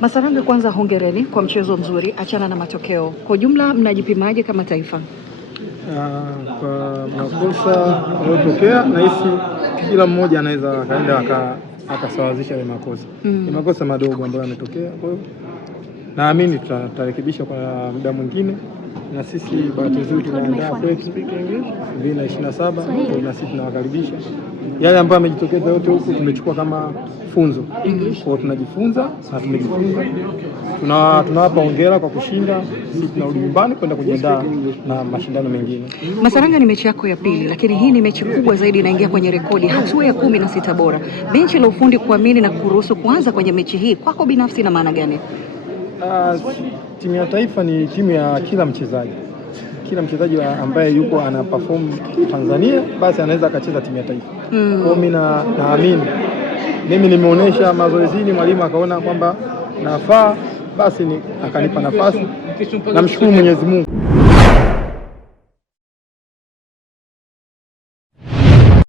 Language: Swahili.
Masarange, kwanza hongereni kwa mchezo mzuri, achana na matokeo. Kwa jumla mnajipimaje kama taifa? Kwa makosa yaliyotokea nahisi kila mmoja anaweza akaenda akasawazisha ile makosa. Ni makosa madogo ambayo yametokea, kwa hiyo naamini tutarekebisha kwa muda mwingine, na sisi bahati nzuri tunaandaa kwetu 2027 na sisi tunawakaribisha. Yale ambayo yamejitokeza yote huku tumechukua kama funzo. Kwa tunajifunza na tumejifunza. Tunawapa hongera kwa kushinda. Sisi tunarudi nyumbani kwenda kujiandaa na mashindano mengine. Masarange, ni mechi yako ya pili, lakini hii ni mechi kubwa zaidi, inaingia kwenye rekodi, hatua ya 16 bora. Benchi la ufundi kuamini na kuruhusu kuanza kwenye mechi hii, kwako binafsi na maana gani? Timu ya taifa ni timu ya kila mchezaji. Kila mchezaji ambaye yuko ana perform Tanzania basi anaweza akacheza timu ya taifa. Kwa mimi naamini mimi nimeonyesha mazoezini, mwalimu akaona kwamba nafaa, basi akanipa nafasi. Namshukuru Mwenyezi Mungu.